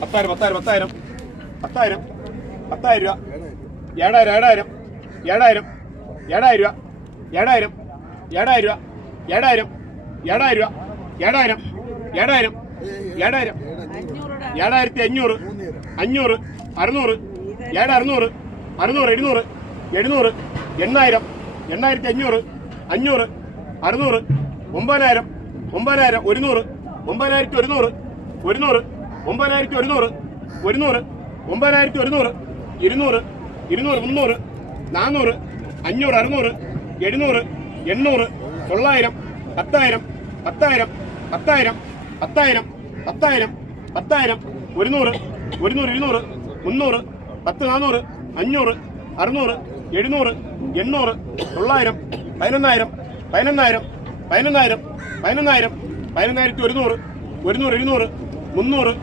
പത്തായിരം പത്തായിരം പത്തായിരം. പത്തായിരം പത്തായിരം രൂപ. ഏഴായിരം ഏഴായിരം. ഏഴായിരം ഏഴായിരം രൂപ. ഏഴായിരം ഏഴായിരം രൂപ. ഏഴായിരം ഏഴായിരം രൂപ. ഏഴായിരം ഏഴായിരം ഏഴായിരം. ഏഴായിരത്തി അഞ്ഞൂറ് അഞ്ഞൂറ് അറുന്നൂറ്. ഏഴ് അറുന്നൂറ് അറുന്നൂറ് എഴുന്നൂറ് എഴുന്നൂറ് എണ്ണായിരം എണ്ണായിരത്തി അഞ്ഞൂറ് അഞ്ഞൂറ് അറുന്നൂറ് ഒമ്പതിനായിരം ഒമ്പതിനായിരം ഒരുന്നൂറ് ഒമ്പതിനായിരത്തി ഒരുന്നൂറ് ഒരുന്നൂറ് ഒമ്പതിനായിരത്തി ഒരുന്നൂറ് ഒരുന്നൂറ് ഒമ്പതിനായിരത്തി ഒരുന്നൂറ് ഇരുന്നൂറ് ഇരുന്നൂറ് മുന്നൂറ് നാനൂറ് അഞ്ഞൂറ് അറുന്നൂറ് എഴുന്നൂറ് എണ്ണൂറ് തൊള്ളായിരം പത്തായിരം പത്തായിരം പത്തായിരം പത്തായിരം പത്തായിരം പത്തായിരം ഒരുന്നൂറ് ഒരുന്നൂറ് ഇരുന്നൂറ് മുന്നൂറ് പത്ത് നാനൂറ് അഞ്ഞൂറ് അറുന്നൂറ് എഴുന്നൂറ് എണ്ണൂറ് തൊള്ളായിരം പതിനൊന്നായിരം പതിനൊന്നായിരം പതിനൊന്നായിരം പതിനൊന്നായിരം പതിനൊന്നായിരത്തി ഒരുന്നൂറ് ഒരുന്നൂറ് ഇരുന്നൂറ് മുന്നൂറ്